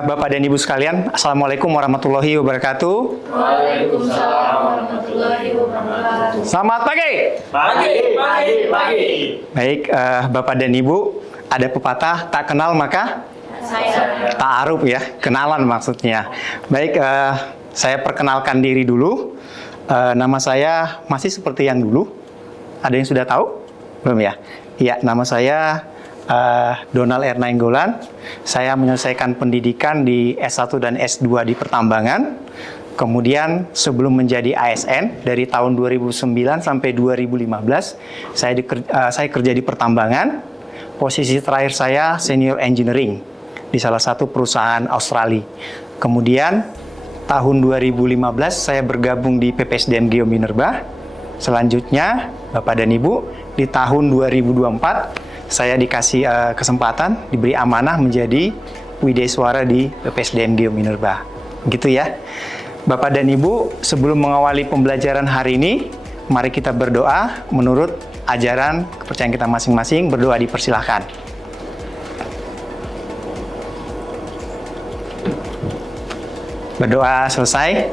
Bapak dan Ibu sekalian, Assalamualaikum warahmatullahi wabarakatuh. Waalaikumsalam warahmatullahi wabarakatuh. Selamat pagi. Pagi. Baik, Bapak dan Ibu, ada pepatah tak kenal maka Saya. ta'aruf ya, kenalan maksudnya. Baik, saya perkenalkan diri dulu. Nama saya masih seperti yang dulu. Ada yang sudah tahu? Belum ya? Iya, nama saya Donald R. Nainggolan. Saya menyelesaikan pendidikan di S1 dan S2 di pertambangan. Kemudian sebelum menjadi ASN dari tahun 2009 sampai 2015, saya kerja di pertambangan. Posisi terakhir saya senior engineering di salah satu perusahaan Australia. Kemudian tahun 2015 saya bergabung di PPSDM Geominerba. Selanjutnya, Bapak dan Ibu, di tahun 2024 saya dikasih kesempatan, diberi amanah menjadi Widesuara di PPSDM Geominerba. Gitu ya. Bapak dan Ibu, sebelum mengawali pembelajaran hari ini, mari kita berdoa menurut ajaran kepercayaan kita masing-masing. Berdoa dipersilahkan. Berdoa selesai.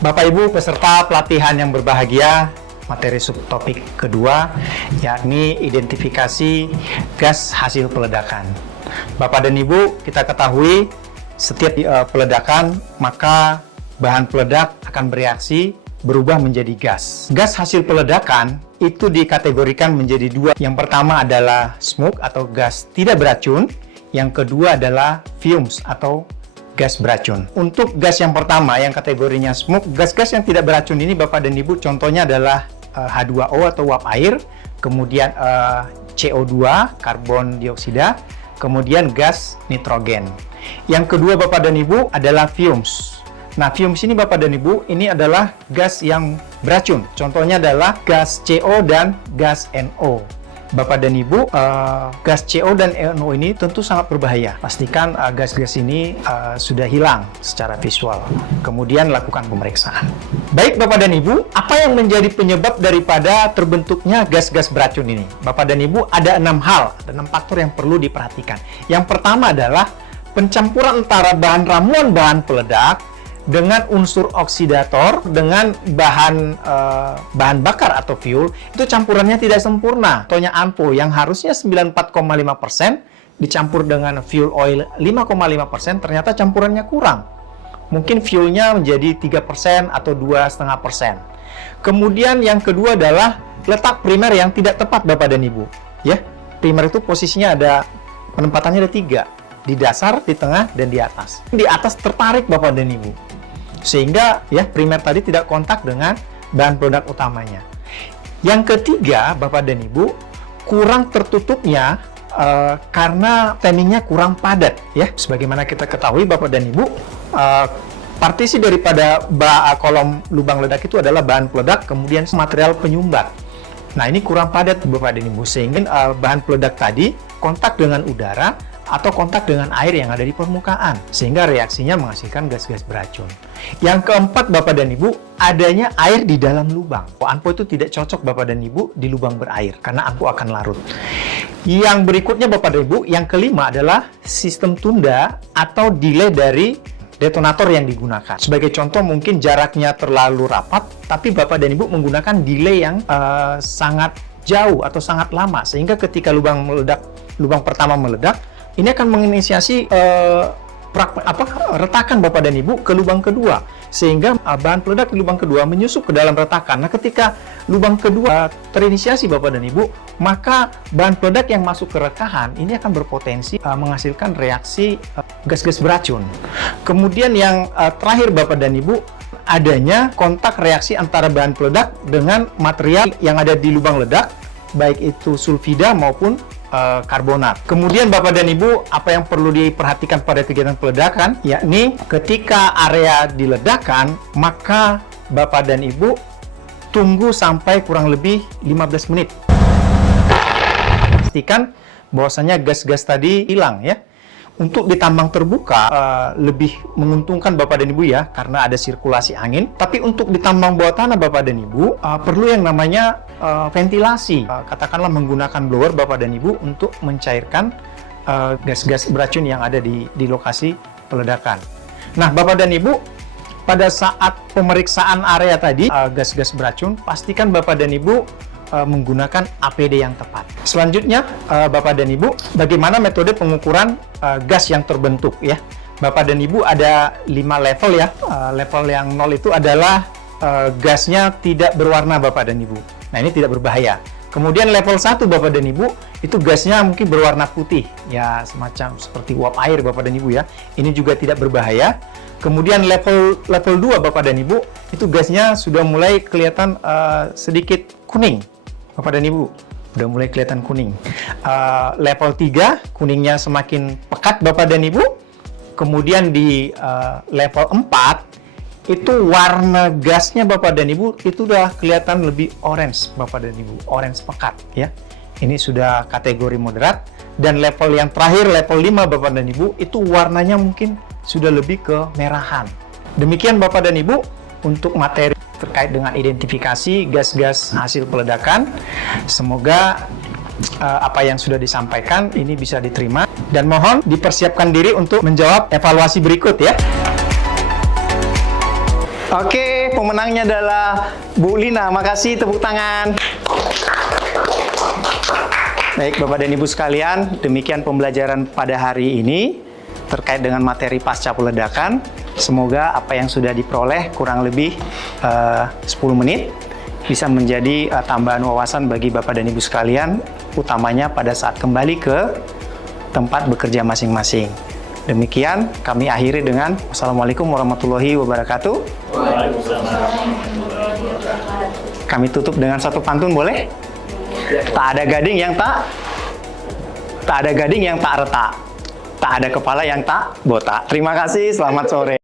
Bapak Ibu peserta pelatihan yang berbahagia, materi subtopik kedua yakni identifikasi gas hasil peledakan. Bapak dan Ibu, kita ketahui setiap peledakan maka bahan peledak akan bereaksi berubah menjadi gas. Gas hasil peledakan itu dikategorikan menjadi dua. Yang pertama adalah smoke atau gas tidak beracun, yang kedua adalah fumes atau gas beracun. Untuk gas yang pertama yang kategorinya smoke, gas-gas yang tidak beracun ini Bapak dan Ibu contohnya adalah H2O atau uap air, kemudian CO2, karbon dioksida, kemudian gas nitrogen. Yang kedua Bapak dan Ibu adalah fumes. Nah, fumes ini Bapak dan Ibu, ini adalah gas yang beracun. Contohnya adalah gas CO dan gas NO. Bapak dan Ibu, gas CO dan NO ini tentu sangat berbahaya. Pastikan gas-gas ini sudah hilang secara visual. Kemudian lakukan pemeriksaan. Baik Bapak dan Ibu, apa yang menjadi penyebab daripada terbentuknya gas-gas beracun ini? Bapak dan Ibu, ada 6 hal, ada 6 faktor yang perlu diperhatikan. Yang pertama adalah pencampuran antara bahan ramuan bahan peledak dengan unsur oksidator dengan bahan bakar atau fuel, itu campurannya tidak sempurna. Contohnya ANPO yang harusnya 94,5% dicampur dengan fuel oil 5,5%, ternyata campurannya kurang. Mungkin fuelnya menjadi 3% atau 2,5%. Kemudian yang kedua adalah letak primer yang tidak tepat Bapak dan Ibu. Ya, primer itu posisinya ada, penempatannya ada 3. Di dasar, di tengah, dan di atas. Di atas tertarik Bapak dan Ibu. Sehingga ya primer tadi tidak kontak dengan bahan produk utamanya. Yang ketiga Bapak dan Ibu, kurang tertutupnya karena timingnya kurang padat ya. Sebagaimana kita ketahui Bapak dan Ibu, partisi daripada kolom lubang ledak itu adalah bahan peledak, kemudian material penyumbat. Nah, ini kurang padat Bapak dan Ibu, sehingga bahan peledak tadi kontak dengan udara atau kontak dengan air yang ada di permukaan, sehingga reaksinya menghasilkan gas-gas beracun. Yang keempat Bapak dan Ibu, adanya air di dalam lubang. ANPO itu tidak cocok Bapak dan Ibu di lubang berair, karena ANPO akan larut. Yang berikutnya Bapak dan Ibu, yang kelima adalah sistem tunda atau delay dari detonator yang digunakan. Sebagai contoh, mungkin jaraknya terlalu rapat, tapi Bapak dan Ibu menggunakan delay yang sangat jauh atau sangat lama, sehingga ketika lubang pertama meledak, ini akan menginisiasi retakan Bapak dan Ibu ke lubang kedua, sehingga bahan peledak di lubang kedua menyusup ke dalam retakan. Nah, ketika lubang kedua terinisiasi Bapak dan Ibu, maka bahan peledak yang masuk ke rekahan ini akan berpotensi menghasilkan reaksi gas-gas beracun. Kemudian yang terakhir Bapak dan Ibu, adanya kontak reaksi antara bahan peledak dengan material yang ada di lubang ledak, baik itu sulfida maupun karbonat. Kemudian Bapak dan Ibu, apa yang perlu diperhatikan pada kegiatan peledakan, yakni ketika area diledakkan, maka Bapak dan Ibu tunggu sampai kurang lebih 15 menit. Pastikan bahwasanya gas-gas tadi hilang ya. untuk di tambang terbuka lebih menguntungkan Bapak dan Ibu ya, karena ada sirkulasi angin. Tapi untuk di tambang bawah tanah Bapak dan Ibu perlu yang namanya ventilasi. Katakanlah menggunakan blower Bapak dan Ibu untuk mencairkan gas-gas beracun yang ada di lokasi peledakan. Nah, Bapak dan Ibu, pada saat pemeriksaan area tadi gas-gas beracun, pastikan Bapak dan Ibu menggunakan APD yang tepat. Selanjutnya, Bapak dan Ibu, bagaimana metode pengukuran gas yang terbentuk ya? Bapak dan Ibu ada 5 level ya. Level yang 0 itu adalah gasnya tidak berwarna Bapak dan Ibu. Nah, ini tidak berbahaya. Kemudian level 1 Bapak dan Ibu, itu gasnya mungkin berwarna putih, ya semacam seperti uap air Bapak dan Ibu ya. Ini juga tidak berbahaya. Kemudian level 2 Bapak dan Ibu, itu gasnya sudah mulai kelihatan sedikit kuning. Bapak dan Ibu, udah mulai kelihatan kuning. Level 3, kuningnya semakin pekat Bapak dan Ibu. Kemudian di level 4, itu warna gasnya Bapak dan Ibu, itu udah kelihatan lebih orange Bapak dan Ibu, orange pekat ya. Ini sudah kategori moderat. Dan level yang terakhir, level 5 Bapak dan Ibu, itu warnanya mungkin sudah lebih ke merahan. Demikian Bapak dan Ibu, untuk materi terkait dengan identifikasi gas-gas hasil peledakan. Semoga apa yang sudah disampaikan ini bisa diterima, dan mohon dipersiapkan diri untuk menjawab evaluasi berikut ya. Oke, pemenangnya adalah Bu Lina. Makasih, tepuk tangan. Baik, Bapak dan Ibu sekalian, demikian pembelajaran pada hari ini terkait dengan materi pasca peledakan. Semoga apa yang sudah diperoleh kurang lebih 10 menit bisa menjadi tambahan wawasan bagi Bapak dan Ibu sekalian, utamanya pada saat kembali ke tempat bekerja masing-masing. Demikian kami akhiri dengan wassalamualaikum warahmatullahi wabarakatuh. Kami tutup dengan satu pantun, boleh? Tak ada gading yang tak ada gading yang tak retak. Tak ada kepala yang tak botak. Terima kasih, selamat sore.